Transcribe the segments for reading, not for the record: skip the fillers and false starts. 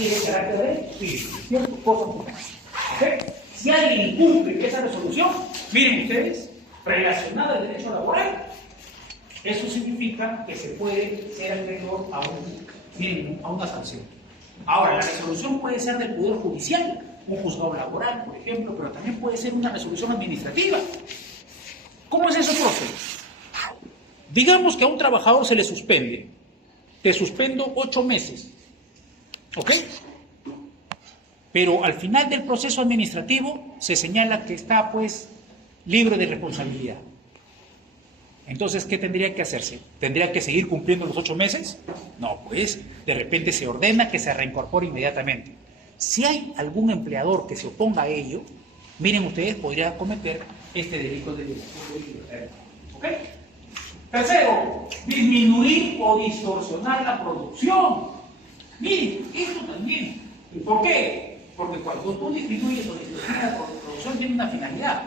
tiene carácter de espíritu, ¿cierto? ¿Ok? Si alguien incumple esa resolución, miren ustedes, relacionada al derecho laboral, eso significa que se puede ser acreedor a una sanción. Ahora, la resolución puede ser del Poder Judicial, un juzgado laboral, por ejemplo, pero también puede ser una resolución administrativa. ¿Cómo es ese proceso? Digamos que a un trabajador se le suspende. Te suspendo 8 meses. ¿Ok? Pero al final del proceso administrativo se señala que está, pues, libre de responsabilidad. Entonces, ¿qué tendría que hacerse? ¿Tendría que seguir cumpliendo los 8 meses? No, pues, de repente se ordena que se reincorpore inmediatamente. Si hay algún empleador que se oponga a ello, miren ustedes, podría cometer este delito de libertad. ¿Ok? Tercero, disminuir o distorsionar la producción. Miren, esto también. ¿Y por qué? Porque cuando tú disminuyes o distorsionas la producción tiene una finalidad,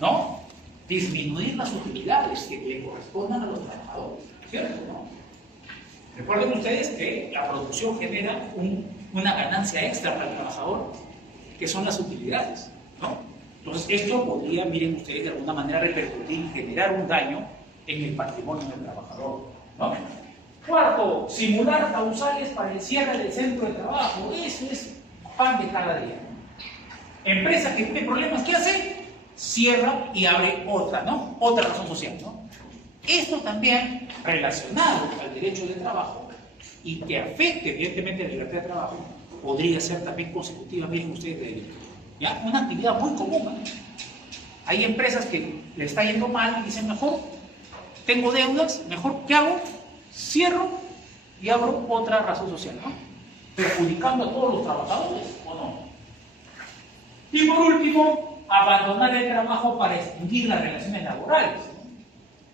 ¿no? Disminuir las utilidades que le correspondan a los trabajadores, ¿cierto? ¿No? Recuerden ustedes que la producción genera una ganancia extra para el trabajador, que son las utilidades, ¿no? Entonces, esto podría, miren ustedes, de alguna manera repercutir y generar un daño en el patrimonio del trabajador, ¿no? Cuarto, simular causales para el cierre del centro de trabajo. Eso es pan de cada día. Empresa que tiene problemas, ¿qué hace? Cierra y abre otra, ¿no? Otra razón social, ¿no? Esto también relacionado al derecho de trabajo y que afecte evidentemente la libertad de trabajo, podría ser también consecutiva, miren ustedes, de delito. ¿Ya? Una actividad muy común, ¿no? Hay empresas que le está yendo mal y dicen, mejor, tengo deudas, mejor, ¿qué hago? Cierro y abro otra razón social, ¿no? Perjudicando a todos los trabajadores, ¿o no? Y por último, abandonar el trabajo para extinguir las relaciones laborales.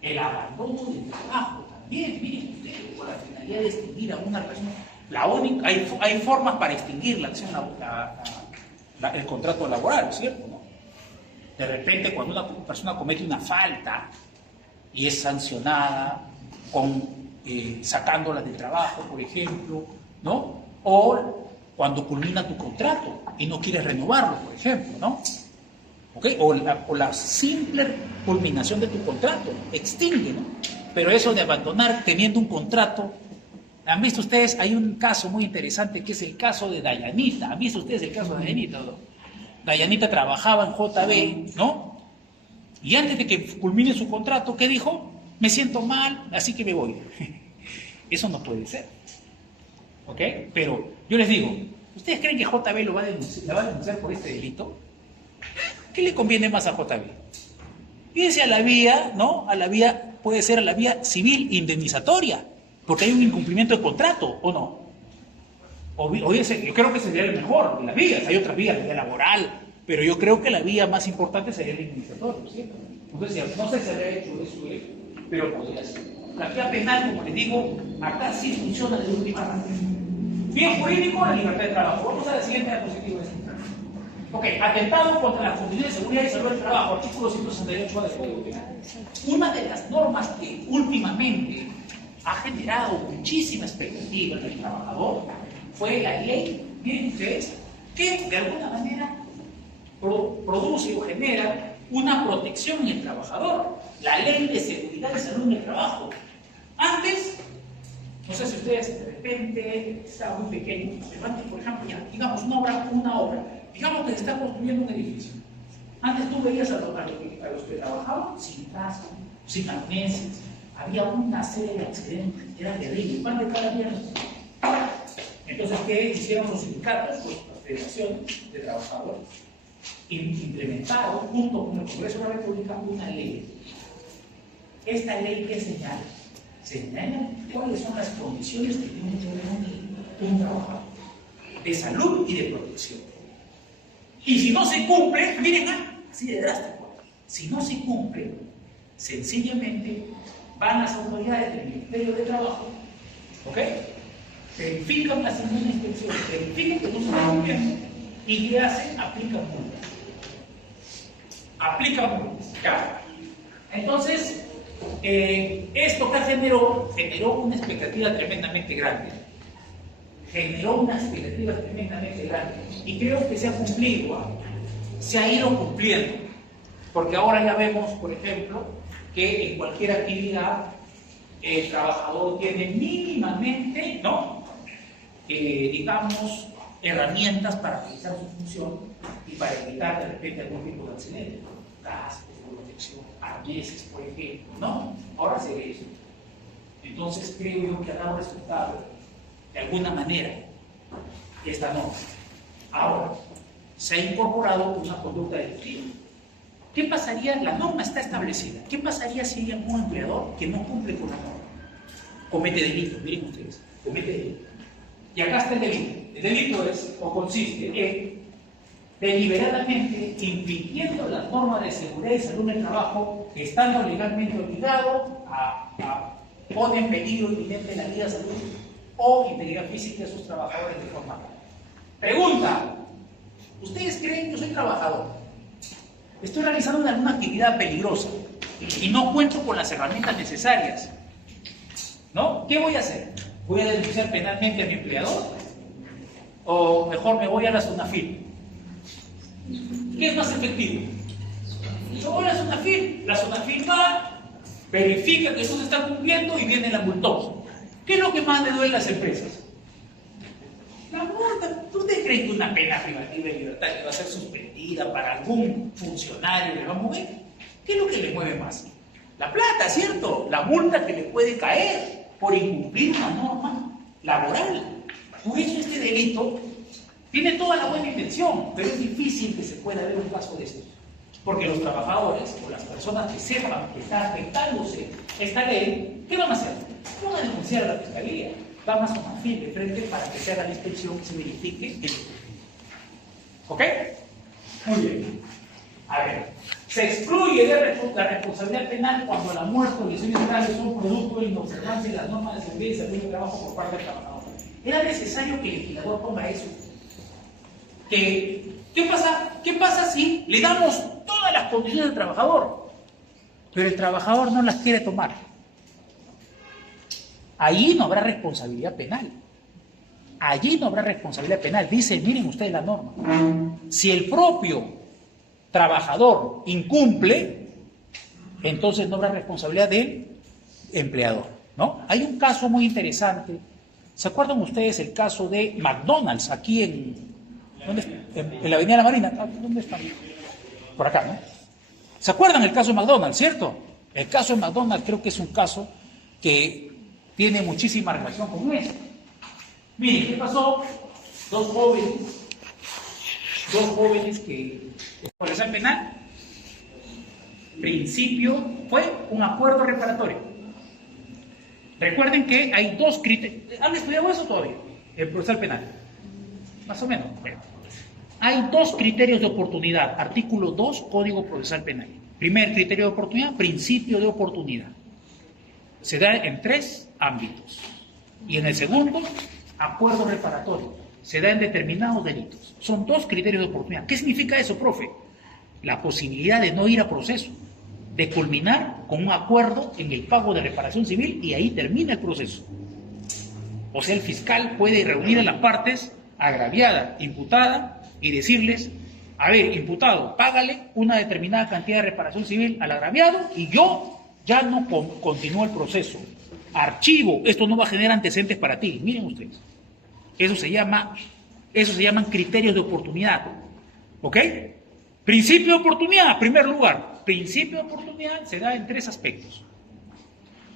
El abandono del trabajo también, miren ustedes, con la finalidad de extinguir a una relación. Hay formas para extinguir la acción, el contrato laboral, ¿cierto? ¿No? De repente, cuando una persona comete una falta y es sancionada sacándola del trabajo, por ejemplo, ¿no? O cuando culmina tu contrato y no quieres renovarlo, por ejemplo, ¿no? ¿Okay? O la simple culminación de tu contrato, extingue, ¿no? Pero eso de abandonar teniendo un contrato, ¿han visto ustedes? Hay un caso muy interesante que es el caso de Dayanita. ¿Han visto ustedes el caso de Dayanita, no? Dayanita trabajaba en JB, ¿no? Y antes de que culmine su contrato, ¿qué dijo? Me siento mal, así que me voy. Eso no puede ser. ¿Ok? Pero yo les digo, ¿ustedes creen que JB la va a denunciar por este delito? ¿Qué le conviene más a JB? Fíjense a la vía, ¿no? Puede ser a la vía civil indemnizatoria, porque hay un incumplimiento de contrato, ¿o no? Yo creo que sería el mejor de las vías. Hay otras vías, la vía laboral, pero yo creo que la vía más importante sería el indemnizatorio, ¿cierto? Entonces, no sé si se había hecho eso, pero podría ser. La vía penal, como les digo, acá sí funciona de última parte. Bien jurídico, la libertad de trabajo. Vamos a la siguiente diapositiva. Ok, atentado contra las condiciones de seguridad y salud del trabajo, artículo 168 del Código Penal. Una de las normas que últimamente ha generado muchísima expectativa en el trabajador fue la ley, miren ustedes, que de alguna manera produce o genera una protección en el trabajador. La ley de seguridad y salud en el trabajo. Antes, no sé si ustedes de repente estaban muy pequeños, antes, por ejemplo, ya, digamos una obra, digamos que se está construyendo un edificio. Antes tú veías a los que trabajaban sin casco, sin arneses, había una serie de accidentes que eran terribles, más de cada día. Entonces, ¿qué hicieron los sindicatos, las federaciones de trabajadores? Implementaron junto con el Congreso de la República una ley. Esta ley, ¿qué señala? Señala cuáles son las condiciones que tiene que tener un trabajador de salud y de protección. Y si no se cumple, miren, así de drástico, si no se cumple, sencillamente van las autoridades del Ministerio de Trabajo, ¿ok? Verifican la segunda inspección, verifican que no se está cumpliendo y ¿qué hacen? Aplican multas. Aplican multas, ¿ya? Entonces, esto que generó una expectativa tremendamente grande. generó una expectativa tremendamente grande. Y creo que se ha cumplido, se ha ido cumpliendo. Porque ahora ya vemos, por ejemplo, que en cualquier actividad el trabajador tiene mínimamente, ¿no? Digamos, herramientas para realizar su función y para evitar de repente algún tipo de accidente. Cascos, protección, arneses, por ejemplo, ¿no? Ahora se ve eso. Entonces creo yo que ha dado resultado de alguna manera esta norma. Ahora, se ha incorporado una conducta delictiva. ¿Qué pasaría? La norma está establecida. ¿Qué pasaría si hay algún empleador que no cumple con la norma? Comete delito, miren ustedes, comete delito. Y acá está el delito. El delito es o consiste en deliberadamente infringiendo las normas de seguridad y salud en el trabajo, estando legalmente obligado a poner en peligro inminente la vida, salud o integridad física de sus trabajadores de forma clara. Pregunta: ¿ustedes creen que yo soy trabajador? Estoy realizando alguna actividad peligrosa y no cuento con las herramientas necesarias, ¿no? ¿Qué voy a hacer? ¿Voy a denunciar penalmente a mi empleador? ¿O mejor me voy a la SUNAFIL? ¿Qué es más efectivo? Yo voy a la SUNAFIL. La SUNAFIL va, verifica que eso se está cumpliendo y viene la multón. ¿Qué es lo que más le duele a las empresas? La multa. ¿Ustedes creen que una pena privativa de libertad que va a ser suspendida para algún funcionario le va a mover? ¿Qué es lo que le mueve más? La plata, ¿cierto? La multa que le puede caer por incumplir una norma laboral. Por eso este delito tiene toda la buena intención, pero es difícil que se pueda ver un caso de esto. Porque los trabajadores o las personas que sepan que está afectándose esta ley, ¿qué van a hacer? No van a denunciar a la fiscalía, van a SUNAFIL de frente para que se haga la inspección y se verifique el delito. ¿Ok? Muy bien. A ver, se excluye de la responsabilidad penal cuando la muerte o lesiones graves son producto de la inobservancia de las normas de seguridad y salud del trabajo por parte del trabajador. Era necesario que el legislador ponga eso. ¿Qué pasa si le damos todas las condiciones al trabajador, pero el trabajador no las quiere tomar? Allí no habrá responsabilidad penal. Allí no habrá responsabilidad penal. Dice, miren ustedes la norma. Si el propio trabajador incumple, entonces no habrá responsabilidad del empleador, ¿no? Hay un caso muy interesante. ¿Se acuerdan ustedes el caso de McDonald's aquí en la Avenida de la Marina? ¿Dónde está? Por acá, ¿no? ¿Se acuerdan el caso de McDonald's, cierto? El caso de McDonald's creo que es un caso que tiene muchísima relación con esto. Miren, ¿qué pasó? Dos jóvenes que por el penal, principio fue un acuerdo reparatorio. Recuerden que hay dos criterios. ¿Han estudiado eso todavía? El procesal penal. Más o menos. Bueno. Hay dos criterios de oportunidad. Artículo 2, Código Procesal Penal. Primer criterio de oportunidad, principio de oportunidad. Se da en 3 ámbitos. Y en el segundo, acuerdo reparatorio. Se da en determinados delitos. Son 2 criterios de oportunidad. ¿Qué significa eso, profe? La posibilidad de no ir a proceso, de culminar con un acuerdo en el pago de reparación civil y ahí termina el proceso. O sea, el fiscal puede reunir a las partes agraviada, imputada, y decirles: a ver, imputado, págale una determinada cantidad de reparación civil al agraviado y yo ya no continúo el proceso. Archivo, esto no va a generar antecedentes para ti. Miren ustedes. Eso se llaman criterios de oportunidad. ¿Ok? Principio de oportunidad, en primer lugar. Principio de oportunidad se da en 3 aspectos.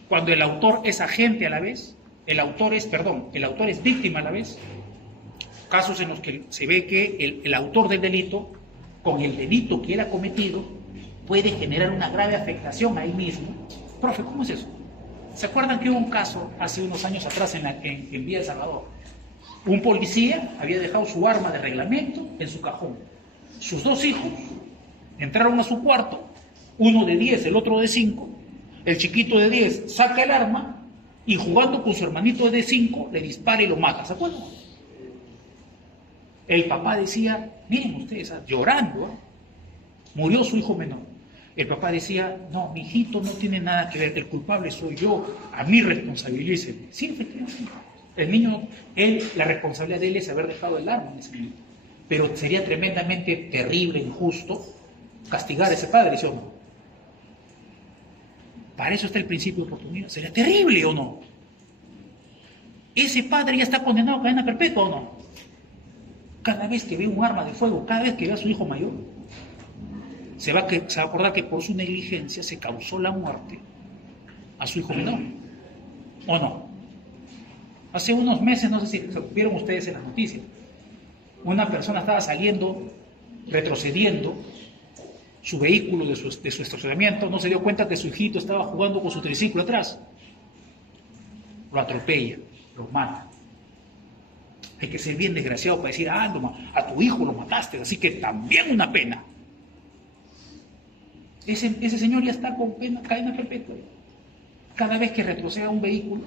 Cuando el autor es agente a la vez, el autor es víctima a la vez. Casos en los que se ve que el autor del delito, con el delito que él ha cometido, puede generar una grave afectación ahí mismo. Profe, ¿cómo es eso? ¿Se acuerdan que hubo un caso hace unos años atrás en Villa El Salvador? Un policía había dejado su arma de reglamento en su cajón. Sus 2 hijos entraron a su cuarto, uno de 10, el otro de 5. El chiquito de 10 saca el arma y jugando con su hermanito de 5 le dispara y lo mata. ¿Se acuerdan? El papá decía, miren ustedes, llorando, murió su hijo menor. El papá decía, no, mi hijito no tiene nada que ver, el culpable soy yo, a mí responsabilíceme. Sí, efectivamente. El niño, la responsabilidad de él es haber dejado el arma en ese momento. Pero sería tremendamente terrible, injusto, castigar a ese padre, ¿sí o no? Para eso está el principio de oportunidad. ¿Sería terrible o no? ¿Ese padre ya está condenado a cadena perpetua o no? Cada vez que ve un arma de fuego, cada vez que ve a su hijo mayor, se va a acordar que por su negligencia se causó la muerte a su hijo menor. ¿O no? Hace unos meses, no sé si vieron ustedes en las noticias, una persona estaba saliendo, retrocediendo su vehículo de su estacionamiento, no se dio cuenta que su hijito estaba jugando con su triciclo atrás. Lo atropella, lo mata. Hay que ser bien desgraciado para decir, a tu hijo lo mataste, así que también una pena. Ese señor ya está con cadena perpetua. Cada vez que retroceda un vehículo,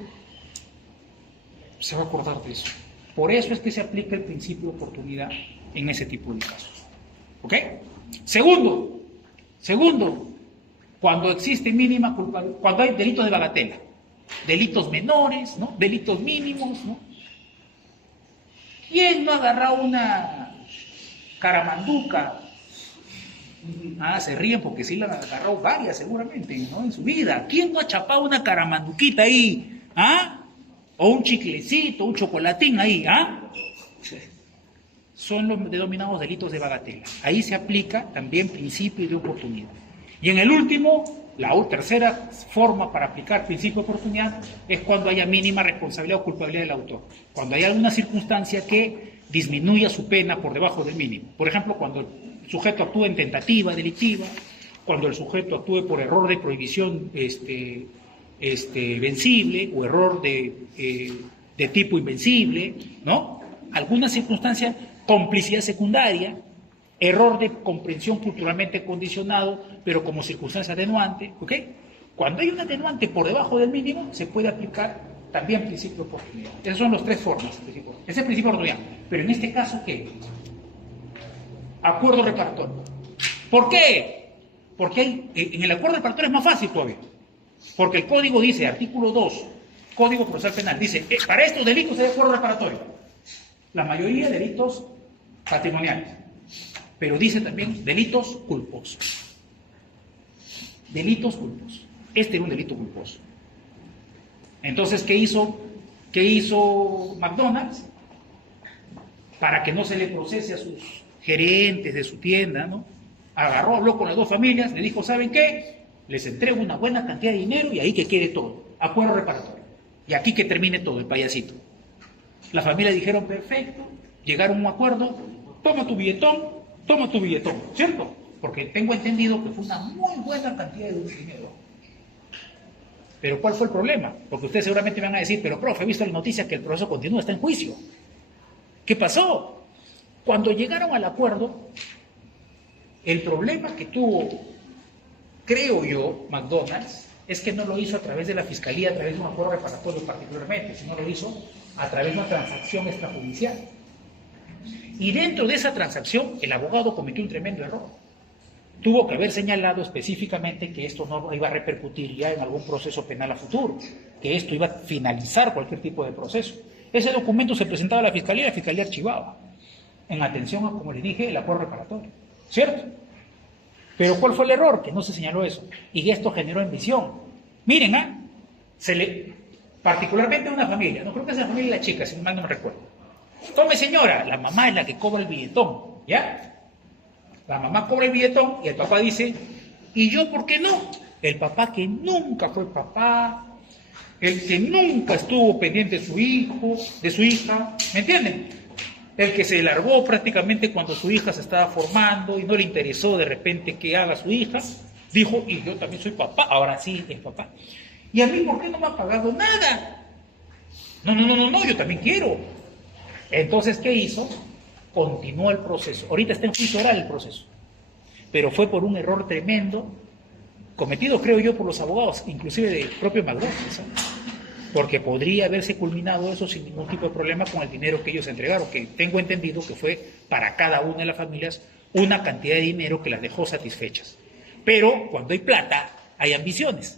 se va a acordar de eso. Por eso es que se aplica el principio de oportunidad en ese tipo de casos. ¿Ok? Segundo, cuando existe mínima culpabilidad, cuando hay delitos de bagatela, delitos menores, ¿no? Delitos mínimos, ¿no? ¿Quién no ha agarrado una caramanduca? Se ríen porque sí la han agarrado varias seguramente, ¿no? En su vida. ¿Quién no ha chapado una caramanduquita ahí? O un chiclecito, un chocolatín ahí, Son los denominados delitos de bagatela. Ahí se aplica también principio de oportunidad. Y en el último, la tercera forma para aplicar principio de oportunidad es cuando haya mínima responsabilidad o culpabilidad del autor. Cuando hay alguna circunstancia que disminuya su pena por debajo del mínimo. Por ejemplo, cuando el sujeto actúa en tentativa delictiva, cuando el sujeto actúe por error de prohibición vencible o error de tipo invencible, ¿no? Alguna circunstancia, complicidad secundaria, error de comprensión culturalmente condicionado, pero como circunstancia atenuante, ¿ok? Cuando hay un atenuante por debajo del mínimo, se puede aplicar también principio de oportunidad. Esas son las tres formas. Ese es el principio de oportunidad. Pero en este caso, ¿qué? Acuerdo reparatorio. ¿Por qué? Porque en el acuerdo reparatorio es más fácil todavía. Porque el código dice, artículo 2, Código Procesal Penal, dice, para estos delitos hay acuerdo reparatorio. La mayoría de delitos patrimoniales. Pero dice también delitos culposos. Delitos culposos. Este era un delito culposo. Entonces, ¿qué hizo McDonald's? Para que no se le procese a sus gerentes de su tienda, ¿no? Habló con las dos familias, le dijo, ¿saben qué? Les entrego una buena cantidad de dinero y ahí que quede todo. Acuerdo reparatorio. Y aquí que termine todo, el payasito. Las familias dijeron, perfecto, llegaron a un acuerdo, toma tu billetón, ¿cierto? Porque tengo entendido que fue una muy buena cantidad de dinero. Pero ¿cuál fue el problema? Porque ustedes seguramente me van a decir, pero profe, he visto la noticia que el proceso continúa, está en juicio. ¿Qué pasó? Cuando llegaron al acuerdo, el problema que tuvo, creo yo, McDonald's, es que no lo hizo a través de la fiscalía, a través de un acuerdo reparatorio particularmente, sino lo hizo a través de una transacción extrajudicial. Y dentro de esa transacción, el abogado cometió un tremendo error. Tuvo que haber señalado específicamente que esto no iba a repercutir ya en algún proceso penal a futuro, que esto iba a finalizar cualquier tipo de proceso. Ese documento se presentaba a la fiscalía archivaba, en atención a, como les dije, el acuerdo reparatorio, ¿cierto? Pero ¿cuál fue el error? Que no se señaló eso. Y esto generó ambición. Miren, particularmente a una familia, no creo que sea la familia de la chica, si mal no me recuerdo. Tome señora, la mamá es la que cobra el billetón, ¿ya? La mamá cobra el billetón y el papá dice, ¿y yo por qué no? El papá que nunca fue papá, el que nunca estuvo pendiente de su hijo, de su hija, ¿me entienden? El que se largó prácticamente cuando su hija se estaba formando y no le interesó de repente que haga su hija, dijo, y yo también soy papá, ahora sí es papá. ¿Y a mí por qué no me ha pagado nada? No, yo también quiero. Entonces, ¿qué hizo? Continuó el proceso. Ahorita está en juicio oral el proceso. Pero fue por un error tremendo, cometido, creo yo, por los abogados, inclusive del propio McDonald's, ¿no? Porque podría haberse culminado eso sin ningún tipo de problema con el dinero que ellos entregaron, que tengo entendido que fue para cada una de las familias una cantidad de dinero que las dejó satisfechas. Pero cuando hay plata, hay ambiciones.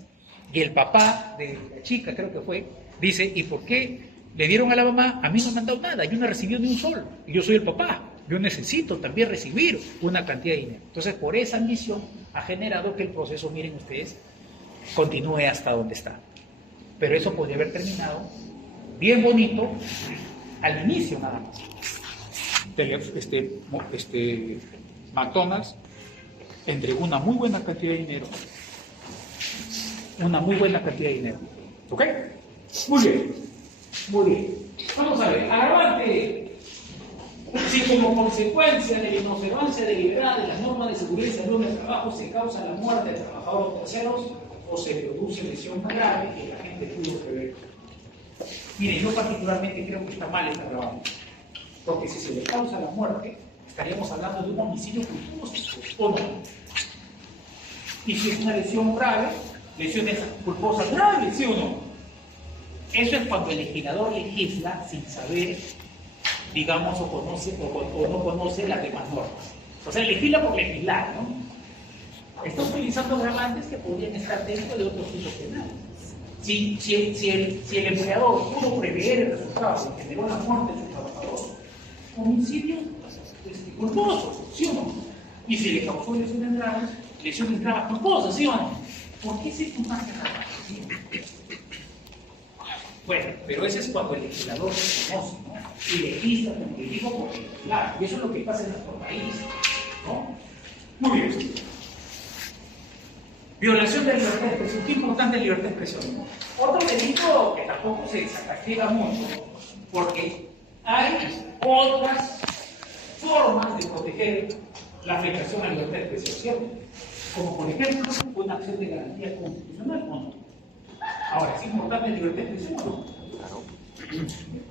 Y el papá de la chica, creo que fue, dice, ¿y por qué le dieron a la mamá, a mí no me han dado nada, yo no he recibido ni un sol, y yo soy el papá, yo necesito también recibir una cantidad de dinero. Entonces, por esa ambición ha generado que el proceso, miren ustedes, continúe hasta donde está. Pero eso podría haber terminado bien bonito al inicio nada más. McDonald's entregó una muy buena cantidad de dinero. Una muy buena cantidad de dinero. ¿Ok? Muy bien. Muy bien. Vamos a ver. Agravante. Si como consecuencia de la inobservancia deliberada de las normas de seguridad y salud en el trabajo se causa la muerte de trabajadores o terceros o se produce lesión grave que la gente pudo prever. Miren, yo particularmente creo que está mal esta grabada. Porque si se le causa la muerte, estaríamos hablando de un homicidio culposo, ¿o no? Y si es una lesión grave, lesiones culposas graves, ¿sí o no? Eso es cuando el legislador legisla sin saber, digamos, o conoce o no conoce las demás normas. O sea, legisla por legislar, ¿no? Está utilizando agravantes que podrían estar dentro de otros tipos penales. Si el empleador pudo prever el resultado y generó la muerte de su trabajador, homicidio culposo, ¿sí o no? Y si le causó lesiones graves culposas, ¿sí o no? ¿Por qué circunstancias graves? Bueno, pero ese es cuando el legislador se conoce, ¿no? Y legisla, como le digo, por legislar. Y eso es lo que pasa en nuestro país, ¿no? Muy bien. Violación de libertad de expresión. Qué importante la libertad de expresión. Otro delito que tampoco se castiga mucho, porque hay otras formas de proteger la afectación a la libertad de expresión, ¿cierto? Como por ejemplo, una acción de garantía constitucional, ¿o no? Ahora, ¿es importante la libertad de expresión o no? Claro.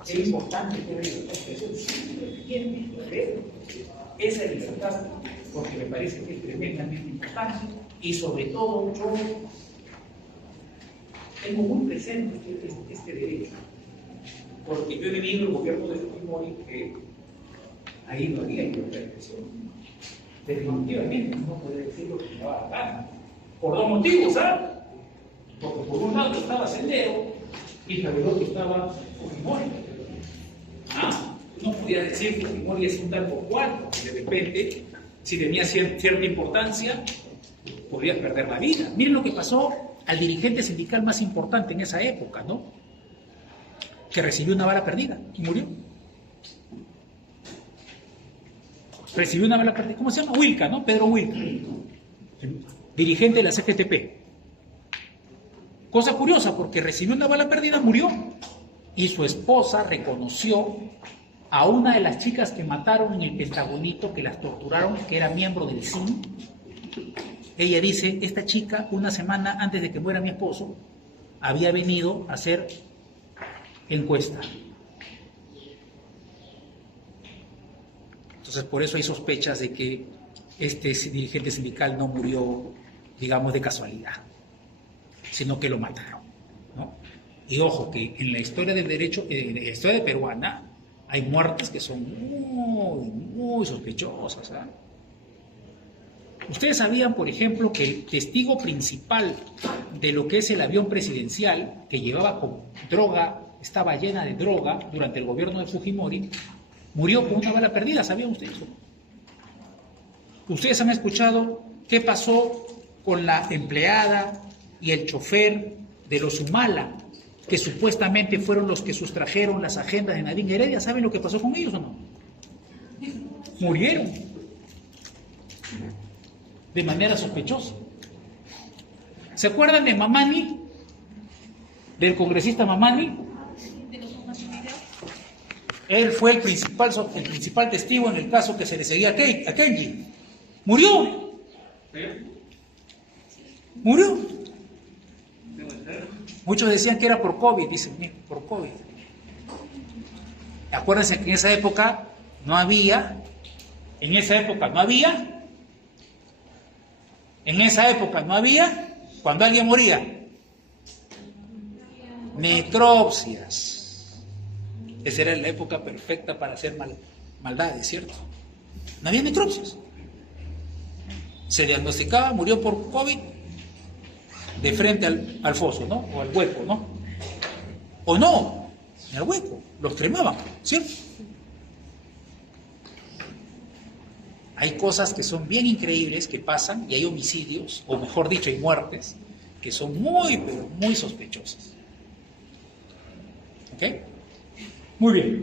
Es importante que la libertad de expresión sí, defiende esa libertad, porque me parece que es tremendamente importante, y sobre todo yo tengo muy presente este derecho, porque yo he vivido el gobierno de Fujimori que ahí no había libertad de expresión. Definitivamente no puede decir lo que me daba la gana. Por dos motivos, ¿sabes? Porque por un lado estaba Sendero y por el otro estaba Fujimori. No podía decir que Fujimori es un tal por cual, porque de repente, si tenía cierta importancia, podías perder la vida. Miren lo que pasó al dirigente sindical más importante en esa época, ¿no? Que recibió una bala perdida y murió. Recibió una bala perdida. ¿Cómo se llama? Wilca, ¿no? Pedro Wilca, dirigente de la CGTP. Cosa curiosa, porque recibió una bala perdida, murió. Y su esposa reconoció a una de las chicas que mataron en el Pentagonito, que las torturaron, que era miembro del CIN. Ella dice, esta chica, una semana antes de que muera mi esposo, había venido a hacer encuesta. Entonces, por eso hay sospechas de que este dirigente sindical no murió, digamos, de casualidad, sino que lo mataron, ¿no? Y ojo, que en la historia del derecho, en la historia peruana, hay muertes que son muy, muy sospechosas, ¿eh? Ustedes sabían, por ejemplo, que el testigo principal de lo que es el avión presidencial, que llevaba con droga, estaba llena de droga durante el gobierno de Fujimori, murió con una bala perdida. ¿Sabían ustedes eso? Ustedes han escuchado qué pasó con la empleada y el chofer de los Humala, que supuestamente fueron los que sustrajeron las agendas de Nadine Heredia. ¿Saben lo que pasó con ellos o no? Murieron de manera sospechosa. ¿Se acuerdan de Mamani? Del congresista Mamani. Él fue el principal testigo en el caso que se le seguía a Kenji. Murió. Murió. Muchos decían que era por COVID, dicen, por COVID. Acuérdense que en esa época no había cuando alguien moría, necropsias. Esa era la época perfecta para hacer maldades, ¿cierto? No había necropsias. Se diagnosticaba, murió por COVID, de frente al foso, ¿no? O al hueco, ¿no? O no. en el hueco, los cremaban, ¿cierto? Hay cosas que son bien increíbles que pasan y hay homicidios, o mejor dicho, hay muertes, que son muy, pero muy sospechosas. ¿Ok? Muy bien.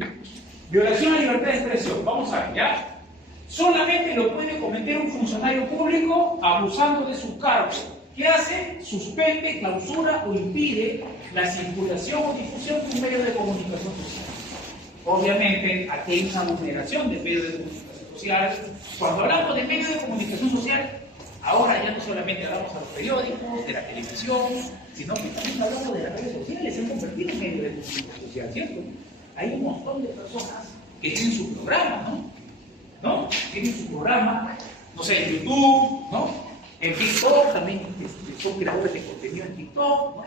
Violación a la libertad de expresión. Vamos a ver, ¿ya? Solamente lo puede cometer un funcionario público abusando de su cargo. ¿Qué hace? Suspende, clausura o impide la circulación o difusión de un medio de comunicación social. Obviamente, aquí hay una vulneración de medios de comunicación social. Cuando hablamos de medios de comunicación social, ahora ya no solamente hablamos de los periódicos, de la televisión, sino que también hablamos de las redes sociales, se han convertido en medios de comunicación social, ¿cierto? Hay un montón de personas que tienen su programa, ¿no? Tienen su programa, no sé, en YouTube, ¿no? En TikTok también son creadores de contenido en TikTok, ¿no?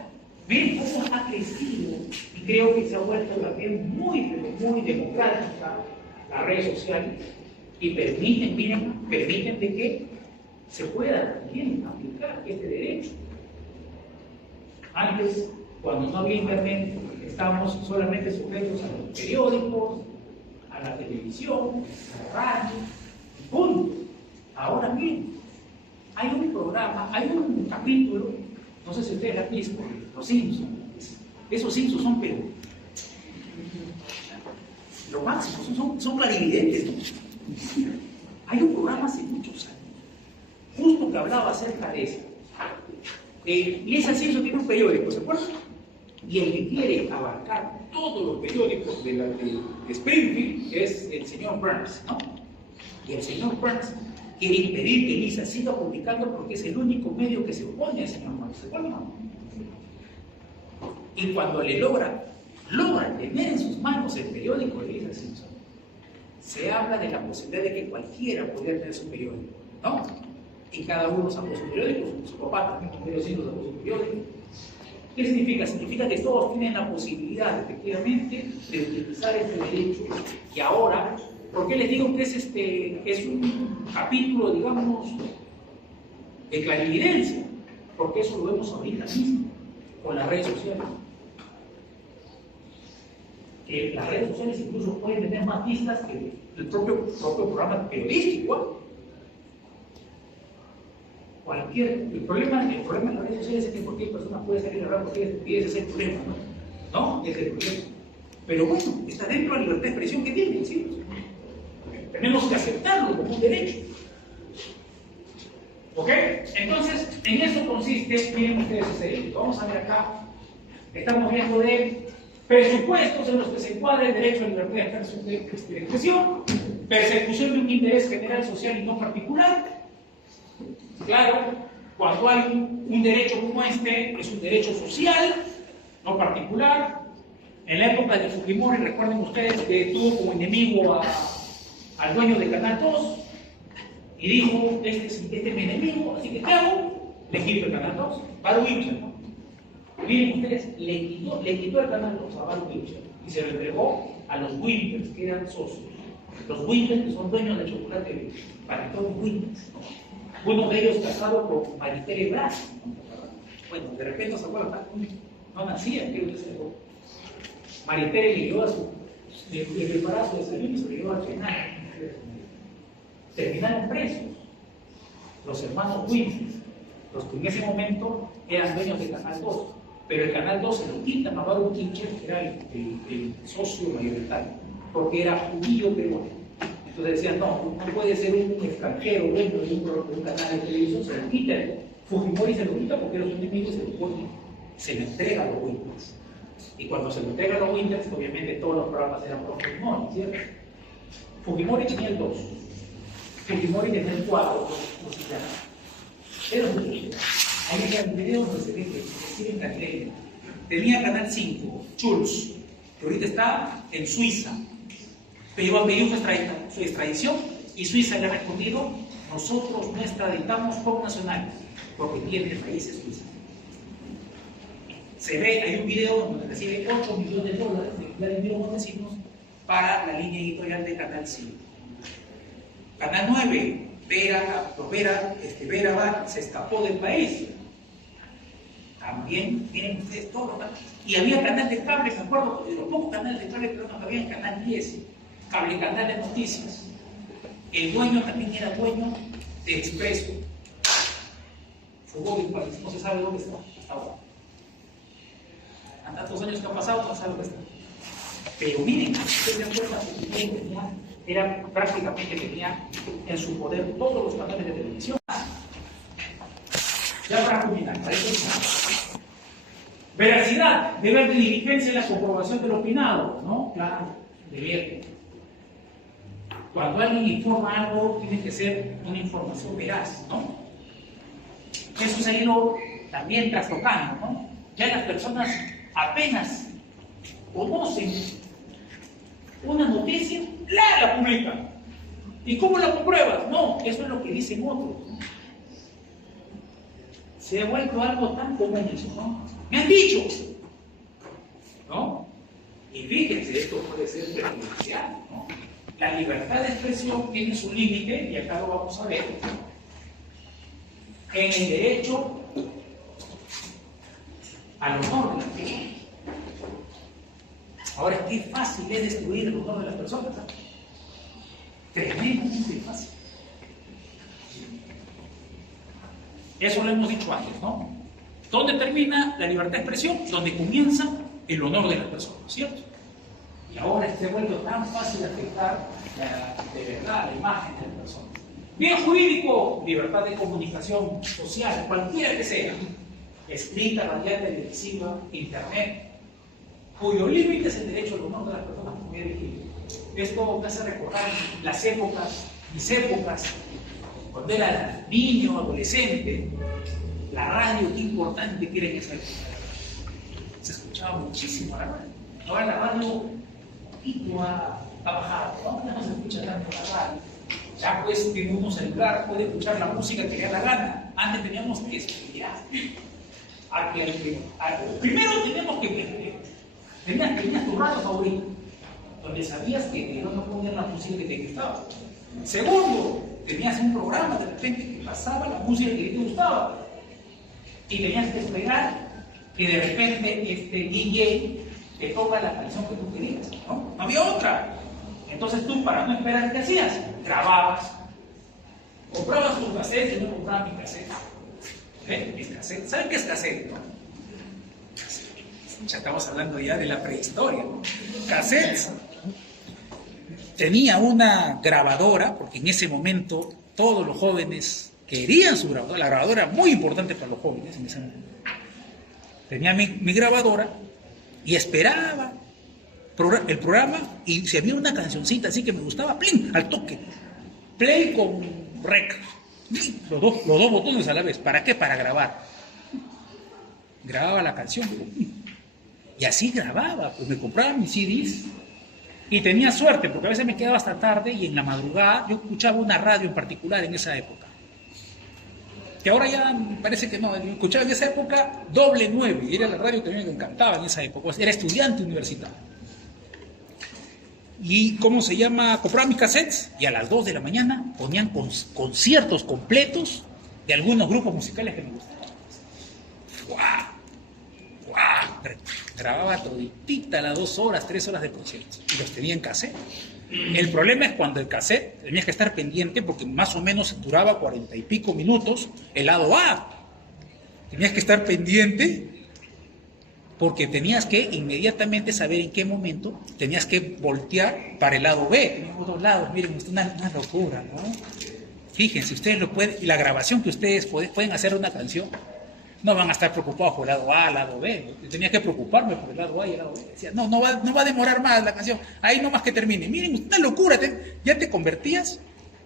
Miren cómo ha crecido y creo que se ha vuelto también muy, pero muy democrática las redes sociales y permiten de que se pueda también aplicar este derecho. Antes, cuando no había internet, estábamos solamente sujetos a los periódicos, a la televisión, a la radio, punto. Ahora bien, hay un programa, hay un capítulo, no sé si ustedes han visto, Los Simpsons. Esos Simpsons son pero lo máximo, son clarividentes, ¿no? Hay un programa hace muchos años, justo que hablaba acerca de eso. Lisa Simpson tiene un periódico, ¿se acuerdan? Y el que quiere abarcar todos los periódicos de Springfield es el señor Burns, ¿no? Y el señor Burns quiere impedir que Lisa siga publicando porque es el único medio que se opone al señor Burns, ¿se acuerdan? Y cuando le logra tener en sus manos el periódico de Lisa Simpson, se habla de la posibilidad de que cualquiera pudiera tener su periódico, ¿no? Y cada uno sacó su periódico, su papá también con medio siglo sacó su periódico. ¿Qué significa? Significa que todos tienen la posibilidad, efectivamente, de utilizar este derecho. Y ahora, ¿por qué les digo que es un capítulo, digamos, de clarividencia? Porque eso lo vemos ahorita mismo, con las redes sociales. Que las redes sociales incluso pueden tener más vistas que el propio programa periodístico. El problema de las redes sociales es que cualquier persona puede salir a hablar porque ese es el problema, ¿no? Ese es el problema. Pero bueno, está dentro de la libertad de expresión que tienen, ¿sí? Tenemos que aceptarlo como un derecho. ¿Ok? Entonces, en eso consiste, miren ustedes ese derecho. Vamos a ver acá, estamos viendo de presupuestos en los que se encuadra el derecho a la libertad de expresión, persecución de un interés general, social y no particular. Claro, cuando hay un derecho como este, es un derecho social, no particular. En la época de Fujimori, recuerden ustedes que tuvo como enemigo al dueño de Canal 2 y dijo, este es mi enemigo, así que ¿qué hago? Le quito el Canal 2, Baru Windsor, ¿no? Miren ustedes, le quitó el Canal 2 a Baru Windsor y se lo entregó a los Winters, que eran socios. Los Winters, que son dueños del chocolate Panetón Winters, ¿no? Uno de ellos casado con Maritere Bras, ¿no? Bueno, de repente se acuerdan, no nacía, creo que se dejó. Maritere le llevó le preparaba su desayuno y se lo llevó al penal. Terminaron presos los hermanos Winters, los que en ese momento eran dueños del Canal 2, pero el Canal 2 se lo quitan a Baru Windsor, que era el socio mayoritario, porque era judío peruano. Entonces decían, no puede ser un extranjero dueño de un canal de televisión, se lo quita. Fujimori se lo quita porque era su enemigo y se lo pone, se lo entrega a los Winters. Y cuando se lo entrega a los Winters, obviamente todos los programas eran por Fujimori, ¿cierto? Fujimori tenía el 2, Fujimori tenía el 4, pero ahí está el video donde se ve que siguen caliente. Tenía Canal 5, Schulz, que ahorita está en Suiza. Pero han pedido su extradición y Suiza le ha respondido, nosotros no extraditamos por nacionales, porque tiene raíces suizas. Se ve, hay un video donde recibe $8 millones de Vladimir Montesinos para la línea editorial de Canal 5. Canal 9, Vera se escapó del país. También tienen ustedes todos los canales. Y había canal de cable, me acuerdo, de los pocos canales de cable que había en Canal 10, Cable Canal de Noticias. El dueño también era dueño de Expreso. Fugó igual, no se sabe dónde está hasta ahora. Han tantos años que han pasado, no se sabe dónde está. Pero miren, ustedes se dan cuenta que prácticamente tenía en su poder todos los canales de televisión. Ya para culminar, para eso. Veracidad, deber de diligencia en la comprobación del opinado, ¿no? Claro, deber. Cuando alguien informa algo, tiene que ser una información veraz, ¿no? Eso se ha ido también trastocando, ¿no? Ya las personas apenas conocen una noticia, la publican. ¿Y cómo la compruebas? No, eso es lo que dicen otros. Se ha vuelto algo tan común eso, ¿no? Me han dicho, ¿no? Y fíjense, esto puede ser perjudicial, ¿no? La libertad de expresión tiene su límite, y acá lo vamos a ver, en el derecho al honor de las personas. Ahora, qué fácil es destruir el honor de las personas. Tremendamente fácil. Eso lo hemos dicho antes, ¿no? ¿Dónde termina la libertad de expresión? Donde comienza el honor de las personas, ¿cierto? Y ahora se ha vuelto tan fácil afectar de verdad la imagen de las personas. Bien jurídico, libertad de comunicación social, cualquiera que sea, escrita, radial, televisiva, internet, cuyo límite es el derecho al honor de las personas, como ya dije. Esto me hace recordar las épocas, mis épocas, cuando era niño, adolescente, la radio, qué importante que era en esa época. Se escuchaba muchísimo la radio. Ahora la radio un poquito ha bajado, ¿no? Ya no se escucha tanto la radio. Ya pues tiene uno celular, puede escuchar la música que le da la gana. Antes teníamos que estudiar. Primero teníamos que tenías tu radio favorito, donde sabías que no ponían la música que te gustaba. Segundo, tenías un programa de repente que pasaba la música que te gustaba. Y tenías que esperar que de repente este DJ te toca la canción que tú querías, ¿no? No había otra. Entonces tú, para no esperar, ¿qué hacías? Grababas. Comprabas tus cassettes, yo no compraba mi cassette. Mis cassettes. ¿Saben qué es cassette, no? Ya estamos hablando ya de la prehistoria, ¿no? Cassettes. Tenía una grabadora, porque en ese momento todos los jóvenes querían su grabadora. La grabadora era muy importante para los jóvenes en ese momento. Tenía mi grabadora y esperaba el programa, y si había una cancioncita así que me gustaba, ¡plin!, al toque. Play con rec. Los dos botones a la vez. ¿Para qué? Para grabar. Grababa la canción. Y así grababa. Pues me compraba mis CDs. Y tenía suerte, porque a veces me quedaba hasta tarde y en la madrugada yo escuchaba una radio en particular en esa época. Que ahora ya parece que no, escuchaba en esa época Doble 9, era la radio que a mí me encantaba en esa época, era estudiante universitario. Y ¿cómo se llama? Compraba mis cassettes y a las 2 de la mañana ponían conciertos completos de algunos grupos musicales que me gustaban. ¡Guau! Grababa toditita las 2 horas, 3 horas de conciertos y los tenía en cassette. El problema es cuando el cassette tenías que estar pendiente, porque más o menos duraba 40 y pico minutos el lado A. Tenías que estar pendiente porque tenías que inmediatamente saber en qué momento tenías que voltear para el lado B. Teníamos dos lados, miren, es una locura, ¿no? Fíjense, ustedes lo pueden, y la grabación que ustedes pueden hacer de una canción, no van a estar preocupados por el lado A, el lado B. Tenía que preocuparme por el lado A y el lado B. Decía, no va a demorar más la canción. Ahí nomás que termine. Miren, una locura. Ya te convertías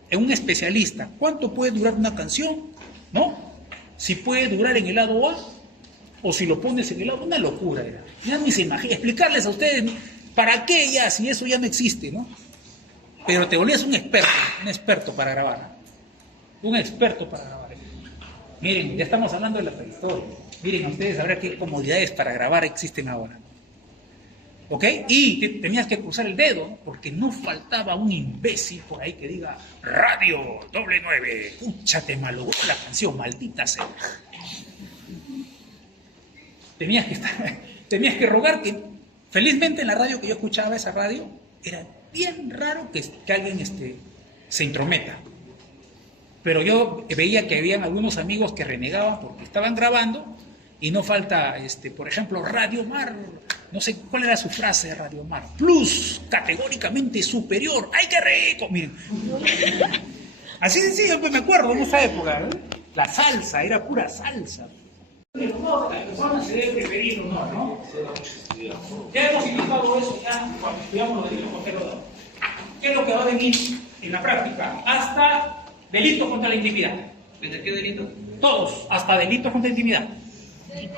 en un especialista. ¿Cuánto puede durar una canción? ¿No? Si puede durar en el lado A o si lo pones en el lado. Una locura era. Ya ni se imagina. Explicarles a ustedes para qué ya, si eso ya no existe, ¿no? Pero te volvías un experto para grabar. Un experto para grabar. Miren, ya estamos hablando de la prehistoria. Miren, ustedes sabrán qué comodidades para grabar existen ahora. ¿Ok? Y tenías que cruzar el dedo, ¿no? Porque no faltaba un imbécil por ahí que diga Radio Doble 9, pucha, te malogró la canción, maldita sea. tenías que estar, tenías que rogar que, felizmente en la radio que yo escuchaba, esa radio, era bien raro que alguien se intrometa. Pero yo veía que habían algunos amigos que renegaban porque estaban grabando y no falta, por ejemplo, Radio Mar, no sé cuál era su frase de Radio Mar, plus, categóricamente superior, ¡ay qué rico! Miren, así decía, pues me acuerdo en esa época, ¿eh? La salsa, era pura salsa. El honor de la persona se debe preferir honor, ¿no? Ya hemos indicado eso ya cuando estudiamos los delitos contra el honor. ¿Qué es lo que va a venir en la práctica? Hasta delitos contra la intimidad. ¿Desde qué delito? Todos, hasta delitos contra la intimidad.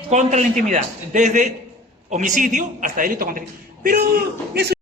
Contra la intimidad. Desde homicidio hasta delitos contra la intimidad. Pero eso